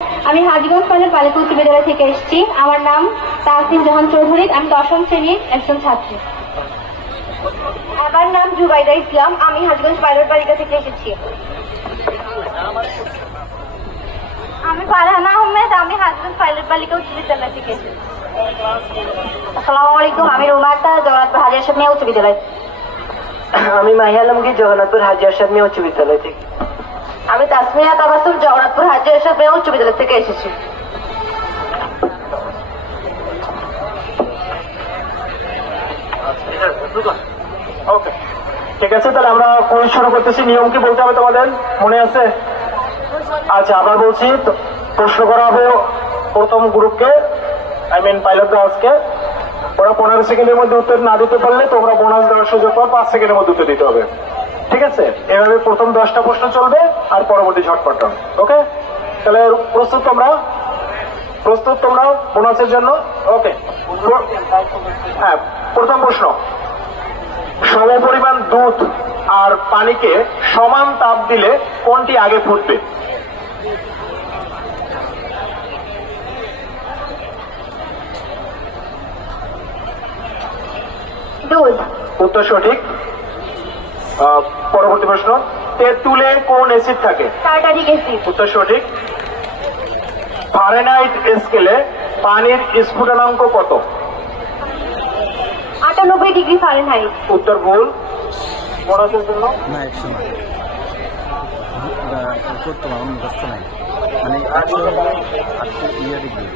আমি হাজীগঞ্জ কলেজ বালিকা উচ্চ বিদ্যালয় থেকে এসেছি। আমার নাম তাসনিম জাহান চৌধুরী। আমি 10ম শ্রেণীর একজন ছাত্রী। আমার নাম জুবাইদা ইসলাম। আমি হাজীগঞ্জ পাইলট বালিকা থেকে এসেছি। আমি ফারহানা আহমেদ। আমি হাজীগঞ্জ পাইলট বালিকা উচ্চ বিদ্যালয় থেকে এসেছি। আসসালামু আলাইকুম। আমি রুমা আক্তার, জগন্নাথপুর হাজি আরশাদ মিয়া উচ্চ বিদ্যালয়। আমি মাহি আলমগীর, জগন্নাথপুর হাজি আরশাদ মিয়া উচ্চ বিদ্যালয় থেকে। আমি তাসমিয়া তাবাসসুম, জগন্নাথপুর হাজি আরশাদ মিয়া উচ্চ বিদ্যালয় থেকে এসেছি। ওকে, ঠিক আছে, তাহলে আমরা কুইজ শুরু করতেছি। নিয়ম কি বলতে হবে তোমাদের মনে আছে? আচ্ছা, আবার বলছি, প্রশ্ন করা হবে প্রথম গ্রুপকে, পাইলট গার্লসকে। ওরা 15 সেকেন্ডের মধ্যে উত্তর না দিতে পারলে তোমরা বোনাস দেওয়ার সুযোগ পাও, 5 সেকেন্ডের মধ্যে উত্তর দিতে হবে। ঠিক আছে, এভাবে প্রথম 10টা প্রশ্ন চলবে আর পরবর্তী ঝটপট। ওকে, তাহলে প্রস্তুত তোমরা বোনাসের জন্য? ওকে, হ্যাঁ, প্রথম প্রশ্ন, সমপরিমাণ দুধ আর পানিকে সমান তাপ দিলে কোনটি আগে ফুটবে? দুধ। উত্তর সঠিক। পরবর্তী প্রশ্ন, তেঁতুলে কোন অ্যাসিড থাকে? Tartaric acid. উত্তর সঠিক। ফারেনহাইট স্কেলে পানির স্ফুটনাঙ্ক কত? 98 ডিগ্রি ফারেনহাইট। উত্তর ভুল। বোনাসের জন্য না, 100 না, করতে আমার মুখস্থ নাই, মানে 108 ডিগ্রি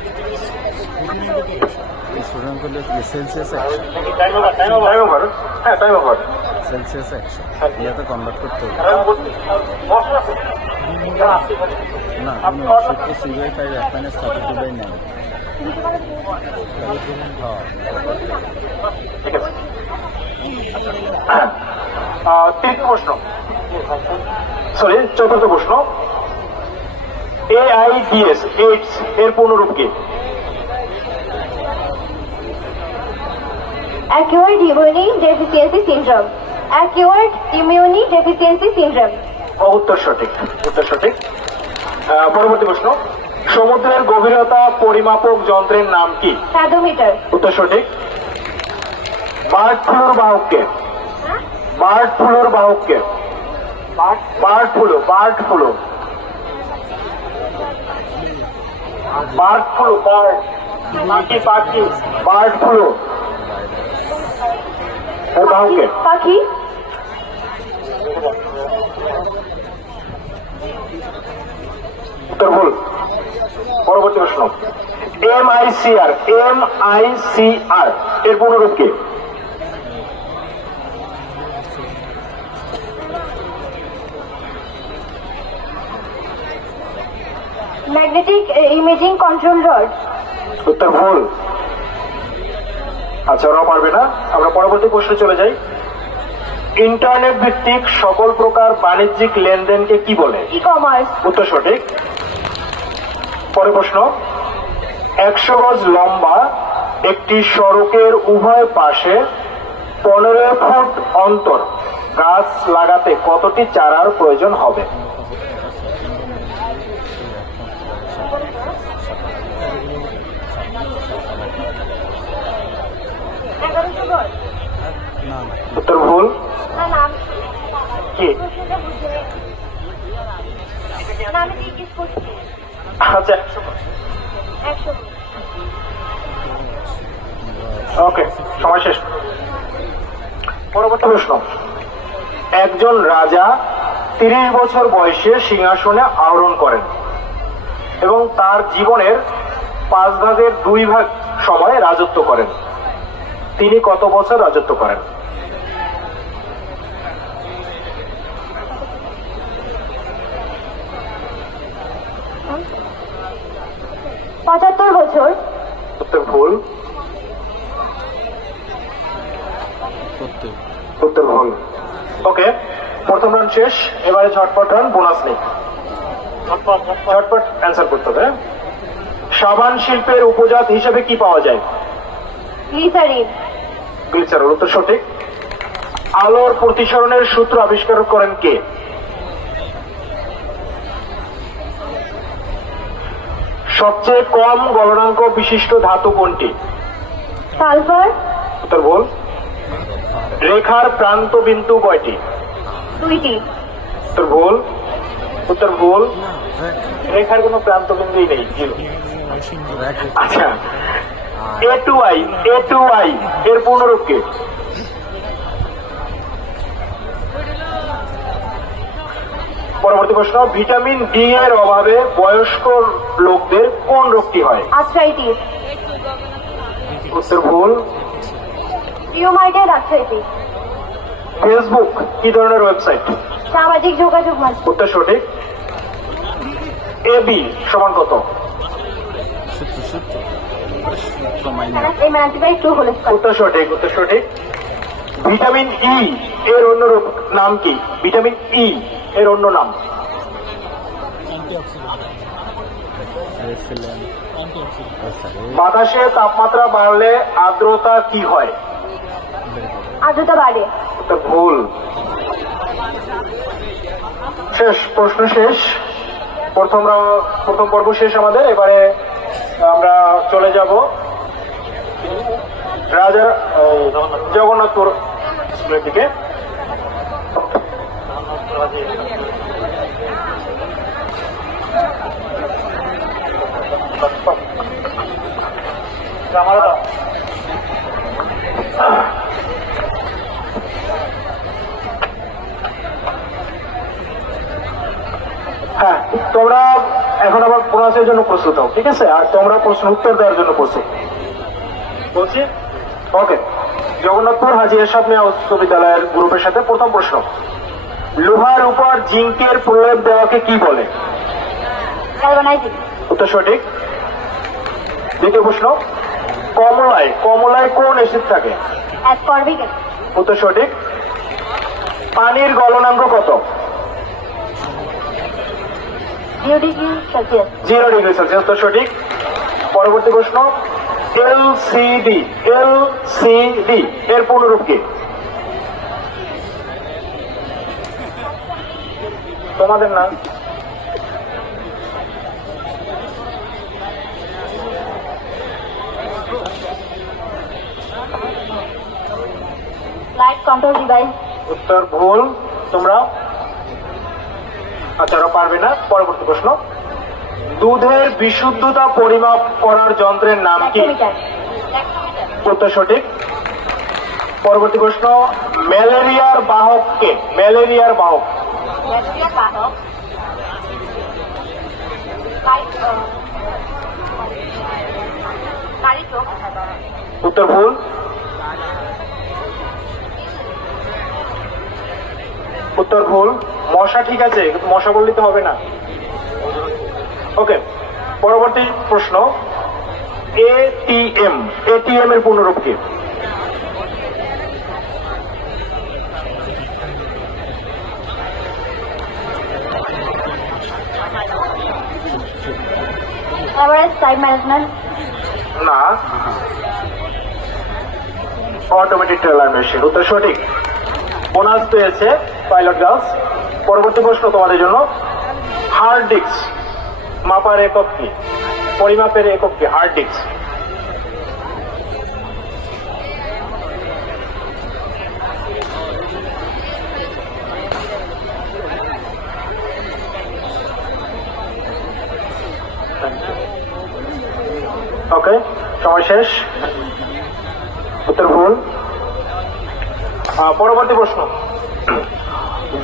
স্ফুটন করলে সেলসিয়াস 100, সেলসিয়াস 100 ইয়াতে কনভার্ট করতে হবে। না, সূত্র C/5 1-32/9। ঠিক আছে, তৃতীয় প্রশ্ন, সরি চতুর্থ প্রশ্ন, AIDS এর পূর্ণরূপ কি? Acquired Immune Deficiency Syndrome. Acquired Immune Deficiency Syndrome. উত্তর সঠিক। পরবর্তী প্রশ্ন, সমুদ্রের গভীরতা পরিমাপক যন্ত্রের নাম কি? Fathometer. উত্তর সঠিক। বার্ড ফ্লুর বাহককে? বার্ড ফ্লু এর বাহককে? পাখি। উত্তর ভুল। পরবর্তী প্রশ্ন, MICR এর পূর্ণরূপ কি? Magnetic Imaging Control Rod. উত্তর ভুল। আচ্ছা, ওরাও পারবে না। আমরা পরবর্তী প্রশ্নে চলে যাই। ইন্টারনেট ভিত্তিক সকল প্রকার বাণিজ্যিক লেনদেনকে কি বলে? E-commerce. উত্তর সঠিক। পরের প্রশ্ন, 100 গজ লম্বা একটি সড়কের উভয় পাশে 15 ফুট অন্তর গাছ লাগাতে কতটি চারার প্রয়োজন হবে? উত্তর ভুল। কি? আচ্ছা, 100। ওকে, সময় শেষ। পরবর্তী প্রশ্ন, একজন রাজা 30 বছর বয়সে সিংহাসনে আরোহণ করেন এবং তার জীবনের 5 ভাগের 2 ভাগ সময় রাজত্ব করেন। তিনি কত বছর রাজত্ব করেন? পঁচাত্তর বছর। উত্তর ভুল। উত্তর ভুল। ওকে, প্রথম রাউন্ড শেষ। এবারে ঝটপট রান, বোনাস নেই। ঝটপট অ্যান্সার করতে হবে। সাবান শিল্পের উপজাত হিসেবে কি পাওয়া যায়? গ্লিসারিন। উত্তর সঠিক। আলোর প্রতিসরণের সূত্র আবিষ্কার করেন কে? সবচেয়ে কম গলনাঙ্ক বিশিষ্ট ধাতু কোনটি? সালফার। উত্তর ভুল। রেখার প্রান্ত বিন্দু কয়টি? 2টি। উত্তর ভুল। উত্তর ভুল। রেখার কোনো প্রান্ত বিন্দুই নেই, জিরো। আচ্ছা, A2I এর পূর্ণরূপ কি? পরবর্তী প্রশ্ন, ভিটামিন ডি এর অভাবে বয়স্ক লোকদের কোন রোগটি হয়? আর্থ্রাইটিস। উত্তর ভুল। Rheumatoid arthritis. ফেসবুক কি ধরনের ওয়েবসাইট? সামাজিক যোগাযোগ মাধ্যম। উত্তর সঠিক। এবি সমান কত? উত্তর সঠিক। উত্তর সঠিক। ভিটামিন ই এর অন্য নাম কি? ভিটামিন ই এর অন্য নাম? বাতাসে তাপমাত্রা বাড়লে আর্দ্রতা কি হয়? আর্দ্রতা বাড়ে। উত্তর ভুল। শেষ প্রশ্ন, শেষ। প্রথম পর্ব শেষ আমাদের। এবারে আমরা চলে যাব রাজা জগন্নাথপুর স্কুলের দিকে। হ্যাঁ, তোমরা এখন আবার ক্লাসের জন্য প্রস্তুত হও, ঠিক আছে? আর তোমরা প্রশ্ন উত্তর দেওয়ার জন্য প্রস্তুত বলছি। ওকে, জগন্নাথপুর হাজী এরশাদ মিয়া উচ্চ বিদ্যালয়ের গ্রুপের সাথে প্রথম প্রশ্ন, লোহার উপর জিঙ্কের প্রলেপ দেওয়াকে কি বলে? গ্যালভানাইজিং। উত্তর সঠিক। দ্বিতীয় প্রশ্ন, কমলায় কোন অ্যাসিড থাকে? অ্যাসকর্বিক। উত্তর সঠিক। পানির গলনাঙ্ক কত? 0 ডিগ্রি সেলসিয়াস। 0 degree Celsius. উত্তর সঠিক। পরবর্তী প্রশ্ন, এলসিডি এর পূর্ণরূপ কি? তোমাদের না? Light control device. উত্তর ভুল। তোমরা আচ্ছা, পারবে না। পরবর্তী প্রশ্ন, দুধের বিশুদ্ধতা পরিমাপ করার যন্ত্রের নাম কি? উত্তর সঠিক। পরবর্তী প্রশ্ন, ম্যালেরিয়ার বাহক কে? ম্যালেরিয়ার বাহক? উত্তর ভুল। উত্তর ভুল। মশা ঠিক আছে, কিন্তু মশা বললে তো হবে না। ওকে, পরবর্তী প্রশ্ন, এটিএম এর পূর্ণরূপ কি? Average time management. না, অটোমেটিক টেলার মেশিন। উত্তর সঠিক। বোনাস পেয়েছে পাইলট গার্লস। পরবর্তী প্রশ্ন তোমাদের জন্য, হার্ড ডিস্ক মাপার একক কি? পরিমাপের একক কি? Hard disk. ওকে, সময় শেষ। উত্তর ভুল। পরবর্তী প্রশ্ন,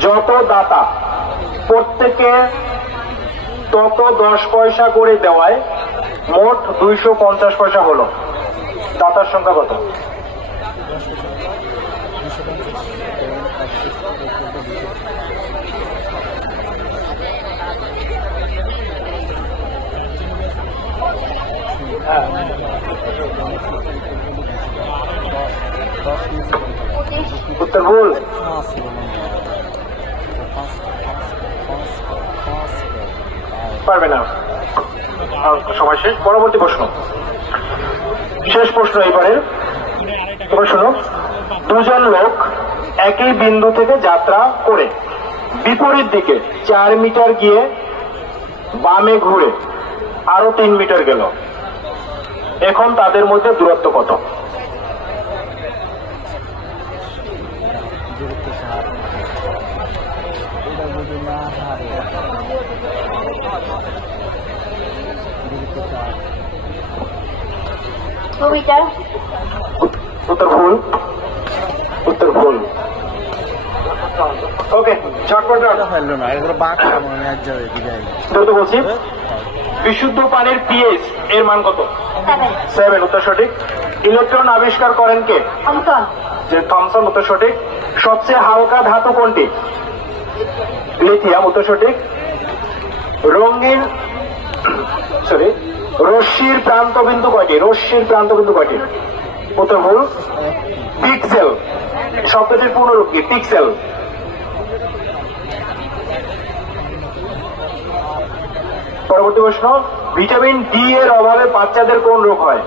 যত দাতা প্রত্যেকে তত 10 পয়সা করে দেওয়ায় মোট 250 পয়সা হলো, দাতার সংখ্যা কত? উত্তর ভুল। পারবে না, সময় শেষ। পরবর্তী প্রশ্ন, শেষ প্রশ্ন এবারে। তোমরা শোনো, দুজন লোক একই বিন্দু থেকে যাত্রা করে বিপরীত দিকে 4 মিটার গিয়ে বামে ঘুরে আরো 3 মিটার গেল। এখন তাদের মধ্যে দূরত্ব কত? দূরত্ব 7 এটা যদি না হারে দূরত্ব 7 2 মিটার। উত্তর ভুল, উত্তর ভুল। ওকে, ঝটপট ফেললো না, এগুলো বাঁকা মনে এক জায়গায় বিদায়। দ্রুত বলছি, বিশুদ্ধ পানির পিএইচ এর মান কত? 7। উত্তর সঠিক। ইলেকট্রন আবিষ্কার করেন কে? থমসন। যে থমসন। উত্তর সঠিক। সবচেয়ে হালকা ধাতু কোনটি? লিথিয়াম। উত্তর সঠিক। রঙিন রশ্মির প্রান্তবিন্দু কয়টি? রশ্মির প্রান্তবিন্দু কয়টি? উত্তর ভুল। পিক্সেল শব্দটির পূর্ণরূপ কি? পিক্সেল। পরবর্তী প্রশ্ন, ভিটামিন ডি এর অভাবে বাচ্চাদের কোন রোগ হয়?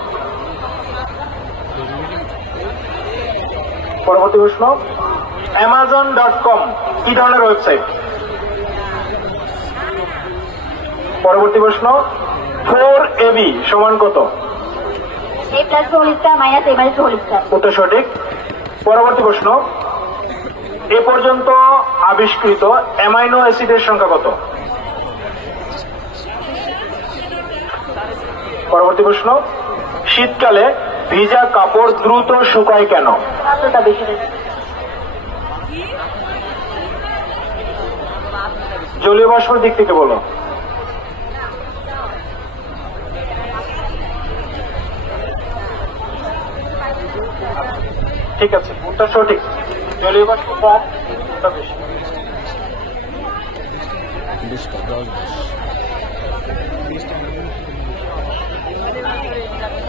পরবর্তী প্রশ্ন, Amazon.com কি ধরনের ওয়েবসাইট? পরবর্তী প্রশ্ন, 4ab সমান কত? a plus whole square minus a minus whole square. উত্তর সঠিক। পরবর্তী প্রশ্ন, এ পর্যন্ত আবিষ্কৃত অ্যামাইনো অ্যাসিডের সংখ্যা কত? পরবর্তী প্রশ্ন, শীতকালে ভিজা কাপড় দ্রুত শুকায় কেন? আর্দ্রতা বেশি বেশি। জলীয় বাষ্পের দিক থেকে বলো। ঠিক আছে, উত্তর সঠিক। জলীয় বাষ্প কম, উত্তর বেশি। 10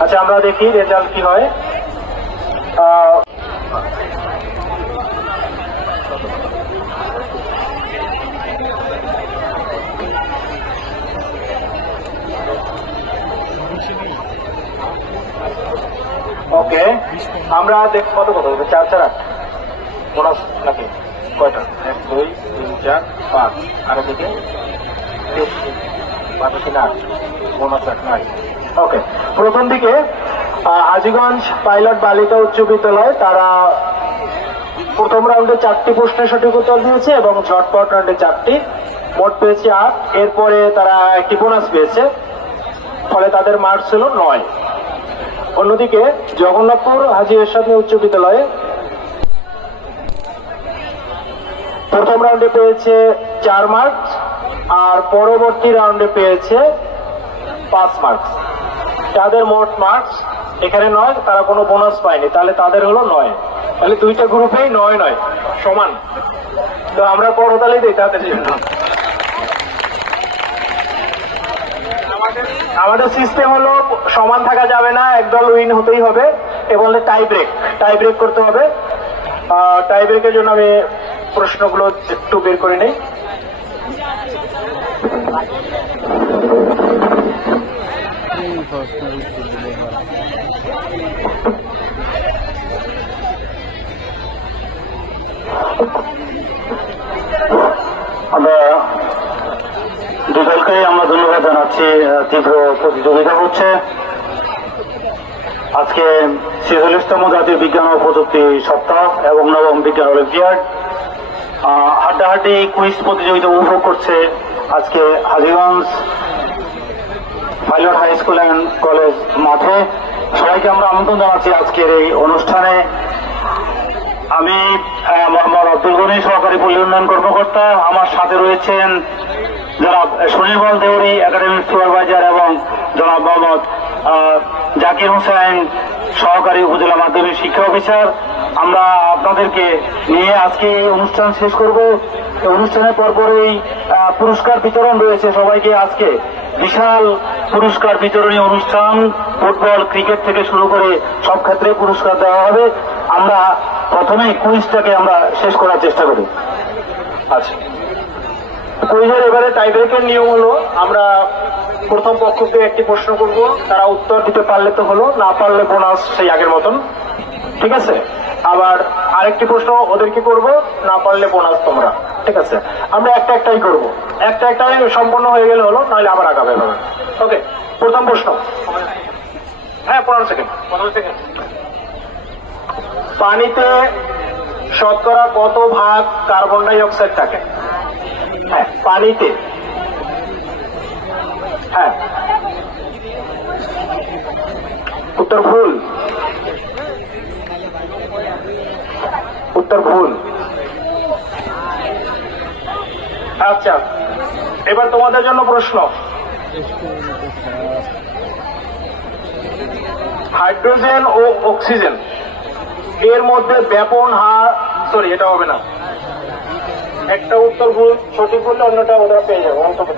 আচ্ছা, আমরা দেখি রেজাল্ট কি হয়। ওকে, আমরা দেখ কত কত 4 4 8 বোনাস নাকি কয়টা? 1 2 3 4 5 আর এদিকে 5 3 8 বোনাস 8 9। ওকে, প্রথম দিকে হাজীগঞ্জ পাইলট বালিকা উচ্চ বিদ্যালয় তারা প্রথম রাউন্ডে 4টি প্রশ্নের সঠিক উত্তর দিয়েছে এবং ঝটপট রাউন্ডে 4টি, মোট পেয়েছে 8। এরপরে তারা একটি বোনাস পেয়েছে, ফলে তাদের মার্কস ছিল 9। অন্যদিকে জগন্নাথপুর হাজী এরশাদ উচ্চ বিদ্যালয়ে প্রথম রাউন্ডে পেয়েছে 4 মার্কস আর পরবর্তী রাউন্ডে পেয়েছে 5 মার্কস। তাদের মোট মার্কস এখানে 9, তারা কোনো বোনাস পায়নি, তাহলে তাদের হলো 9। তাহলে দুইটা গ্রুপেই 9 সমান। তো আমরা করতালি দিই তাদের জন্য। আমাদের সিস্টেম হলো সমান থাকা যাবে না, একদল উইন হতেই হবে এবং টাই ব্রেক করতে হবে। টাই ব্রেকের জন্য আমি প্রশ্নগুলো একটু বের করে নেই। আমরা দুদলকে আমরা ধন্যবাদ জানাচ্ছি। তীব্র প্রতিযোগিতা হচ্ছে। আজকে 46তম জাতীয় বিজ্ঞান ও প্রযুক্তি সপ্তাহ এবং 9ম বিজ্ঞান অলিম্পিয়াড হাড্ডাহাড্ডি কুইজ প্রতিযোগিতা উপভোগ করছে আজকে Hajiganj pilot high school and college মাঠে। সবাইকে আমরা আমন্ত্রণ জানাচ্ছি আজকের এই অনুষ্ঠানে। আমি মোহাম্মদ আব্দুল গনি, সহকারী পল্লী উন্নয়ন কর্মকর্তা। আমার সাথে রয়েছেন জনাব সুনির্মল দেউরি, একাডেমিক সুপারভাইজার, এবং জনাব মোহাম্মদ জাকির হোসেন, সহকারী উপজেলা মাধ্যমিক শিক্ষা অফিসার। আমরা আপনাদেরকে নিয়ে আজকে এই অনুষ্ঠান শেষ করব। এই অনুষ্ঠানের পরপরই পুরস্কার বিতরণ রয়েছে সবাইকে। আজকে বিশাল পুরস্কার বিতরণী অনুষ্ঠান, ফুটবল, ক্রিকেট থেকে শুরু করে সব ক্ষেত্রে পুরস্কার দেওয়া হবে। আমরা প্রথমেই কুইজটাকে আমরা শেষ করার চেষ্টা করি। আচ্ছা, কুইজের এবারে টাইব্রেকের নিয়ম হলো আমরা প্রথম পক্ষকে একটি প্রশ্ন করব, তারা উত্তর দিতে পারলে তো হলো, না পারলে বোনাস সেই আগের মতন, ঠিক আছে? আবার আরেকটি প্রশ্ন ওদেরকে করব, না পারলে বোনাস তোমরা। ঠিক আছে, আমরা একটাই করবো, একটাই সম্পন্ন হয়ে গেলে হলো, নাহলে আবার আগাবে। ওকে, প্রথম প্রশ্ন। হ্যাঁ, 15 সেকেন্ড। পানিতে শতকরা কত ভাগ কার্বন ডাই অক্সাইড থাকে? হ্যাঁ, পানিতে। হ্যাঁ, উত্তর ভুল, উত্তর ভুল। আচ্ছা, এবার তোমাদের জন্য প্রশ্ন। হাইড্রোজেন ও অক্সিজেন এর মধ্যে ব্যাপন হার, সরি এটা হবে না, একটা উত্তর ভুল সঠিক বললে অন্যটা ওরা পেয়ে যাবে, অন্তত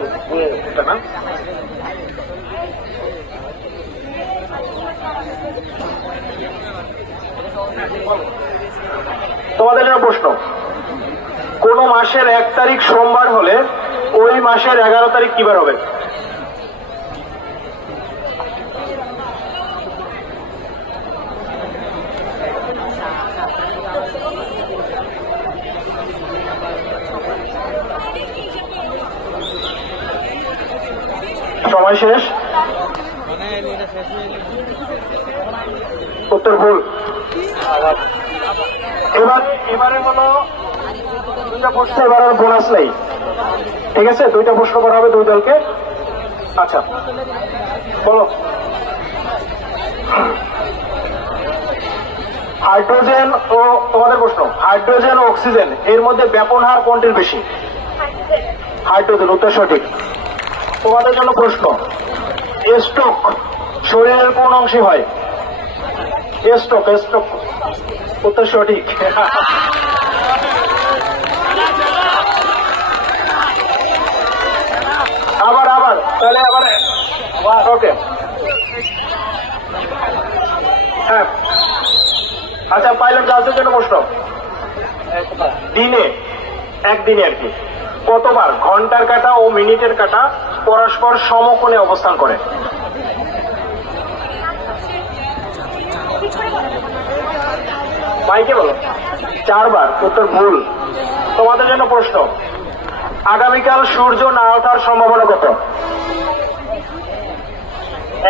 না। তোমাদের জন্য প্রশ্ন, কোন মাসের 1 তারিখ সোমবার হলে ওই মাসের 11 তারিখ কিবার হবে? সময় শেষ। উত্তর ভুল। এবারে হলো দুইটা প্রশ্ন, এবারে বোনাস নেই, ঠিক আছে? দুইটা প্রশ্ন করা হবে দুই দলকে। আচ্ছা বলো, হাইড্রোজেন ও, তোমাদের প্রশ্ন, হাইড্রোজেন ও অক্সিজেন এর মধ্যে ব্যাপন হার কোনটির বেশি? হাইড্রোজেন, উত্তর সঠিক। তোমাদের জন্য প্রশ্ন, স্ট্রোক শরীরের কোন অংশে হয়? স্ট্রোক, স্ট্রোক, উত্তর সঠিক। আবার তাহলে আবার, ওকে। হ্যাঁ, আচ্ছা, পাইলট জাহাজের জন্য প্রশ্ন, দিনে, একদিনে আর কি, কতবার ঘন্টার কাঁটা ও মিনিটের কাঁটা পরস্পর সমকোণে অবস্থান করে? মাইকে বলো। 4 বার, উত্তর ভুল। তোমাদের জন্য প্রশ্ন, আগামীকাল সূর্য না ওঠার সম্ভাবনা কত?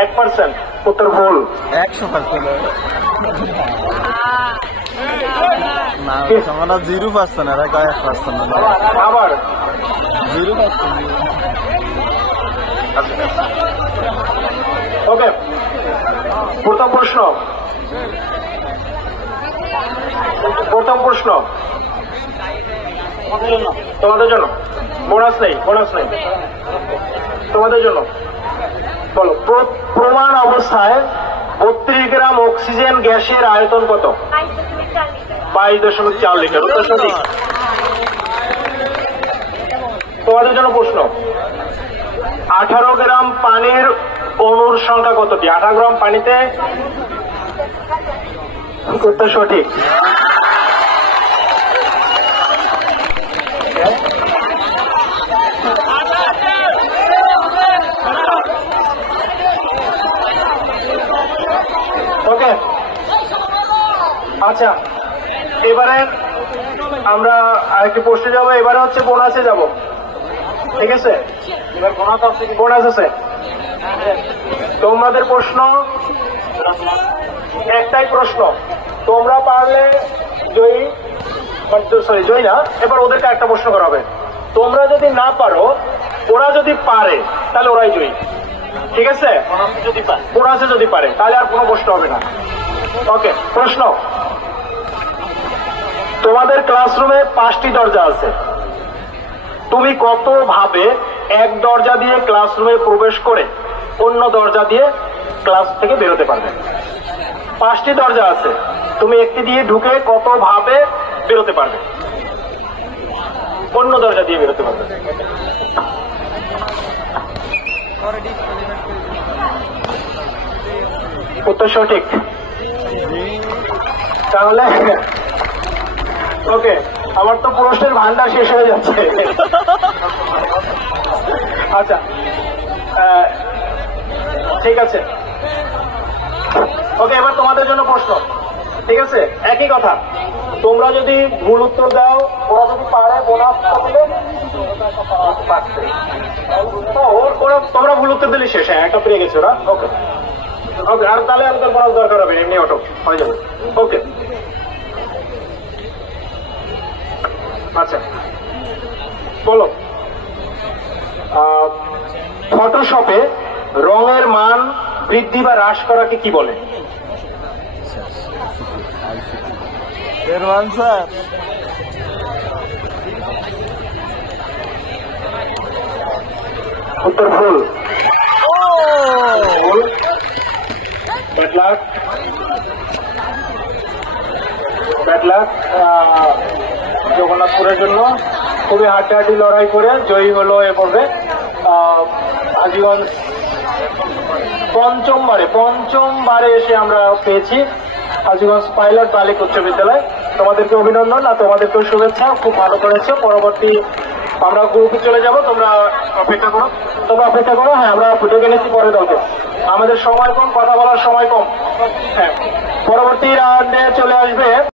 1%, উত্তর ভুল। 100%। না, আমরা 0%, এরা 1%। আবার 0%। ওকে, প্রথম প্রশ্ন, তোমাদের জন্য বোনাস নেই, তোমাদের জন্য বলো, প্রমাণ অবস্থায় 32 গ্রাম অক্সিজেন গ্যাসের আয়তন কত? 22.4 লিটার, উত্তর সঠিক। তোমাদের জন্য প্রশ্ন, 18 গ্রাম পানির অণুর সংখ্যা কতটি? 18 গ্রাম পানিতে, উত্তর সঠিক। ওকে, আচ্ছা, এবারে আমরা আরেকটি পোস্টে যাবো, এবারে হচ্ছে বোনাসে যাব, ঠিক আছে? এবার বোনাস আছে। তোমাদের প্রশ্ন, একটাই প্রশ্ন, তোমরা পারলে জয়ী, সরি জয়ী না, এবার ওদেরকে একটা প্রশ্ন করা হবে। তোমরা যদি না পারো, ওরা যদি পারে তাহলে ওরাই জয়ী, ঠিক আছে? বোনাসে যদি পারে তাহলে আর কোনো প্রশ্ন হবে না। ওকে, প্রশ্ন, তোমাদের ক্লাসরুমে 5টি দরজা আছে, তুমি কত ভাবে এক দরজা দিয়ে ক্লাসরুমে প্রবেশ করে অন্য দরজা দিয়ে ক্লাস থেকে বেরোতে পারবে? 5টি দরজা আছে, তুমি একটি দিয়ে ঢুকে কত ভাবে বেরোতে পারবে? অন্য দরজা দিয়ে বেরোতে পারবে। উত্তর সঠিক। তাহলে ওকে, আমার তো প্রশ্নের ভান্ডার শেষ হয়ে যাচ্ছে। আচ্ছা, ঠিক আছে, ওকে, এবার তোমাদের জন্য প্রশ্ন, ঠিক আছে? একই কথা, তোমরা যদি ভুল উত্তর দাও, ওরা যদি পারে বোনাস পাবে। তোমরা ভুল উত্তর দিলে শেষ। হ্যাঁ, একটা পেয়ে গেছে ওরা। ওকে ওকে, আর তাহলে আমাদের বোনাস দরকার হবে, এমনি অটো হয়ে যাবে। ওকে, আচ্ছা বলো, ফটোশপে রঙের মান বৃদ্ধি বা হ্রাস করাকে কি বলে? এর আনসার উত্তর ভুল। Bad luck, bad luck. জগন্নাথপুরের জন্য খুবই হাড্ডাহাড্ডি লড়াই করে জয়ী হলো এ পর্বে হাজীগঞ্জ। পঞ্চমবারে এসে আমরা পেয়েছি হাজীগঞ্জ পাইলট বালিক উচ্চ বিদ্যালয়। তোমাদেরকে অভিনন্দন আর তোমাদেরকেও শুভেচ্ছা, খুব ভালো করেছো। পরবর্তী আমরা গ্রুপে চলে যাব, তোমরা অপেক্ষা করো। হ্যাঁ, আমরা ডেকে নিচ্ছি পরে দলকে, আমাদের সময় কম, কথা বলার সময় কম। হ্যাঁ, পরবর্তী রাউন্ডে চলে আসবে